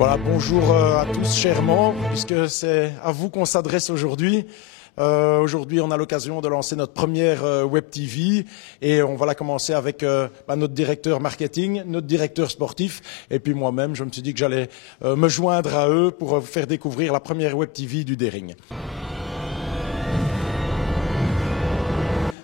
Voilà, bonjour à tous chèrement, puisque c'est à vous qu'on s'adresse aujourd'hui. Aujourd'hui, on a l'occasion de lancer notre première Web TV et on va la commencer avec notre directeur marketing, notre directeur sportif et puis moi-même, je me suis dit que j'allais me joindre à eux pour vous faire découvrir la première Web TV du Dering.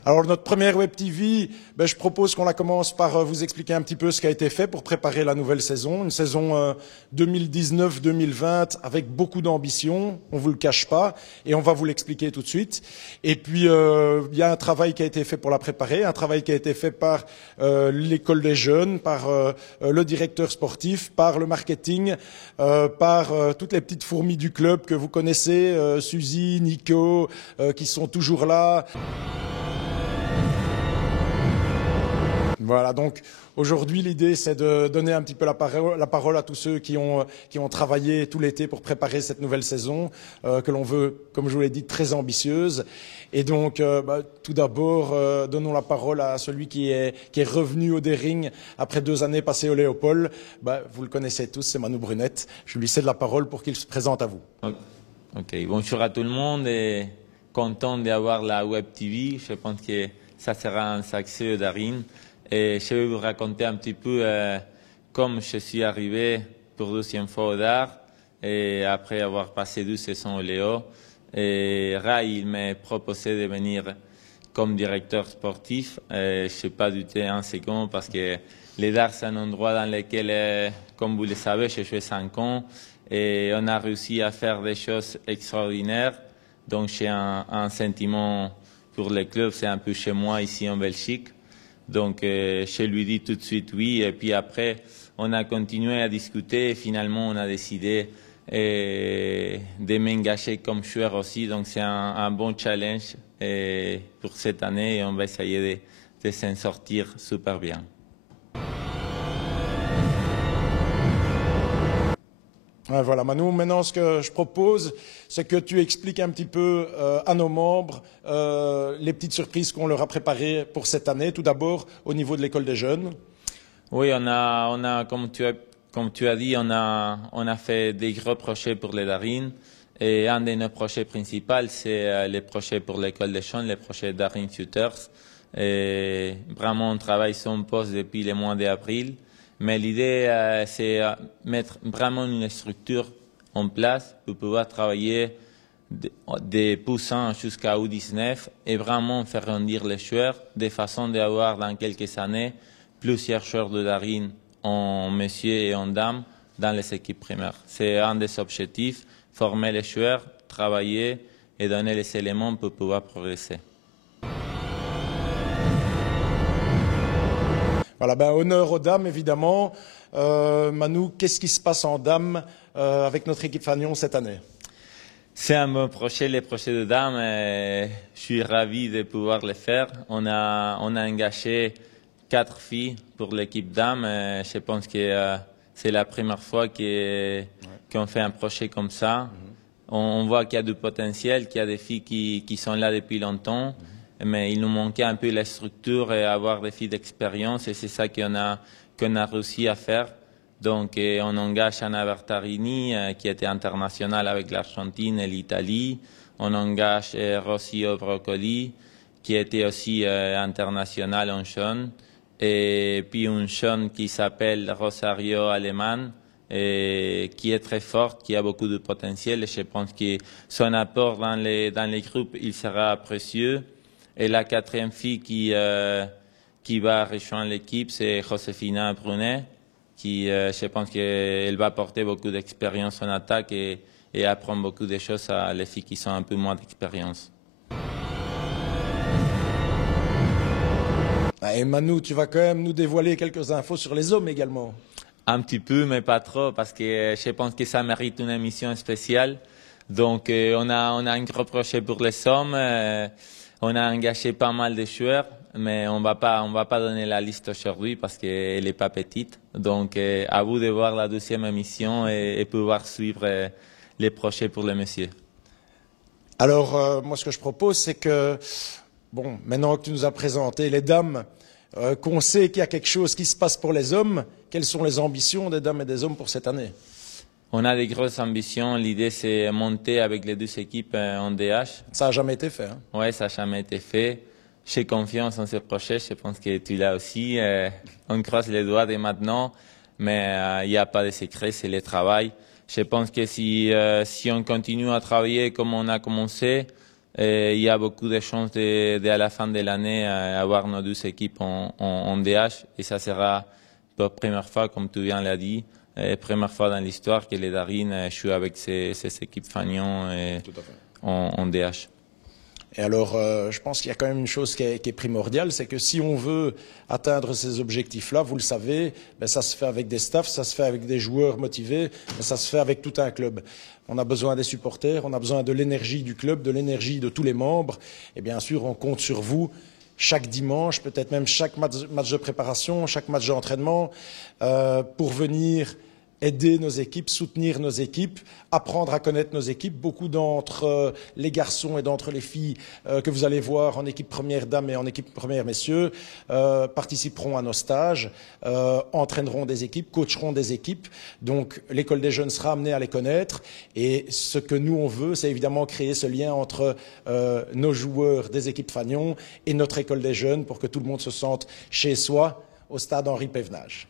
Alors notre première Web TV, je propose qu'on la commence par vous expliquer un petit peu ce qui a été fait pour préparer la nouvelle saison. Une saison 2019-2020 avec beaucoup d'ambition, on ne vous le cache pas, et on va vous l'expliquer tout de suite. Et puis il y a un travail qui a été fait pour la préparer, un travail qui a été fait par l'école des jeunes, par le directeur sportif, par le marketing, par toutes les petites fourmis du club que vous connaissez, Suzy, Nico, qui sont toujours là. Voilà, donc aujourd'hui l'idée c'est de donner un petit peu la parole à tous ceux qui ont travaillé tout l'été pour préparer cette nouvelle saison que l'on veut, comme je vous l'ai dit, très ambitieuse. Et donc tout d'abord, donnons la parole à celui qui est revenu au Dering après 2 années passées au Léopold. Vous le connaissez tous, c'est Manu Brunette. Je lui cède la parole pour qu'il se présente à vous. Ok, bonjour à tout le monde et content d'avoir la Web TV. Je pense que ça sera un succès au Dering. Et je vais vous raconter un petit peu comment je suis arrivé pour 2e fois au DAR et après avoir passé 2 saisons au Léo. Et Ray, il m'a proposé de venir comme directeur sportif. Je ne sais pas douter un second parce que le DAR, c'est un endroit dans lequel, comme vous le savez, j'ai joué 5 ans et on a réussi à faire des choses extraordinaires. Donc j'ai un sentiment pour le club, c'est un peu chez moi ici en Belgique. Donc, je lui dis tout de suite oui. Et puis après, on a continué à discuter et finalement, on a décidé de m'engager comme joueur aussi. Donc, c'est un bon challenge pour cette année et on va essayer de s'en sortir super bien. Voilà, Manu, maintenant ce que je propose, c'est que tu expliques un petit peu à nos membres les petites surprises qu'on leur a préparées pour cette année. Tout d'abord, au niveau de l'école des jeunes. Oui, on a comme tu as dit, on a fait des gros projets pour les Daring. Et un de nos projets principaux, c'est les projets pour l'école des jeunes, les projets Daring Futures. Et vraiment, on travaille sur un poste depuis le mois d'avril. Mais l'idée, c'est mettre vraiment une structure en place pour pouvoir travailler des poussins jusqu'à U19 et vraiment faire grandir les joueurs de façon d'avoir dans quelques années plusieurs joueurs de Daring en messieurs et en dames dans les équipes primaires. C'est un des objectifs, former les joueurs, travailler et donner les éléments pour pouvoir progresser. Voilà, honneur aux dames, évidemment. Manu, qu'est-ce qui se passe en dames avec notre équipe Fagnon cette année? C'est un bon projet, les projets de dames. Je suis ravi de pouvoir le faire. On a engagé 4 filles pour l'équipe dames. Je pense que c'est la première fois qu'on fait un projet comme ça. On voit qu'il y a du potentiel, qu'il y a des filles qui sont là depuis longtemps. Mais il nous manquait un peu la structure et avoir des filles d'expérience et c'est ça qu'on a réussi à faire. Donc on engage Anna Bertarini qui était internationale avec l'Argentine et l'Italie. On engage Rocio Broccoli qui était aussi internationale en jeune. Et puis une jeune qui s'appelle Rosario Aleman qui est très forte, qui a beaucoup de potentiel et je pense que son apport dans les groupes il sera précieux. Et la 4e fille qui va rejoindre l'équipe, c'est Josefina Brunet, qui, je pense qu'elle va apporter beaucoup d'expérience en attaque et apprendre beaucoup de choses à les filles qui sont un peu moins d'expérience. Et Manu, tu vas quand même nous dévoiler quelques infos sur les hommes également. Un petit peu, mais pas trop, parce que je pense que ça mérite une émission spéciale. Donc, on a un gros projet pour les hommes. On a engagé pas mal de joueurs, mais on va pas donner la liste aujourd'hui parce qu'elle n'est pas petite. Donc, à vous de voir la 2e émission et pouvoir suivre les projets pour les messieurs. Alors, moi, ce que je propose, c'est que, maintenant que tu nous as présenté les dames, qu'on sait qu'il y a quelque chose qui se passe pour les hommes, quelles sont les ambitions des dames et des hommes pour cette année? On a des grosses ambitions. L'idée, c'est monter avec les deux équipes en DH. Ça n'a jamais été fait. Hein. Oui, ça n'a jamais été fait. J'ai confiance en ce projet. Je pense que tu l'as aussi. On croise les doigts dès maintenant. Mais il n'y a pas de secret, c'est le travail. Je pense que si on continue à travailler comme on a commencé, il y a beaucoup de chances à la fin de l'année avoir nos deux équipes en DH. Et ça sera pour la première fois, comme tu viens de le dire, première fois dans l'histoire que les Darines jouent avec ces équipes Fagnon en DH. Et alors, je pense qu'il y a quand même une chose qui est primordiale, c'est que si on veut atteindre ces objectifs-là, vous le savez, ben ça se fait avec des staffs, ça se fait avec des joueurs motivés, mais ça se fait avec tout un club. On a besoin des supporters, on a besoin de l'énergie du club, de l'énergie de tous les membres. Et bien sûr, on compte sur vous chaque dimanche, peut-être même chaque match de préparation, chaque match d'entraînement, pour venir aider nos équipes, soutenir nos équipes, apprendre à connaître nos équipes. Beaucoup d'entre les garçons et d'entre les filles que vous allez voir en équipe première dames et en équipe première messieurs participeront à nos stages, entraîneront des équipes, coacheront des équipes. Donc l'école des jeunes sera amenée à les connaître. Et ce que nous on veut, c'est évidemment créer ce lien entre nos joueurs des équipes Fagnon et notre école des jeunes pour que tout le monde se sente chez soi au stade Henri Pévenage.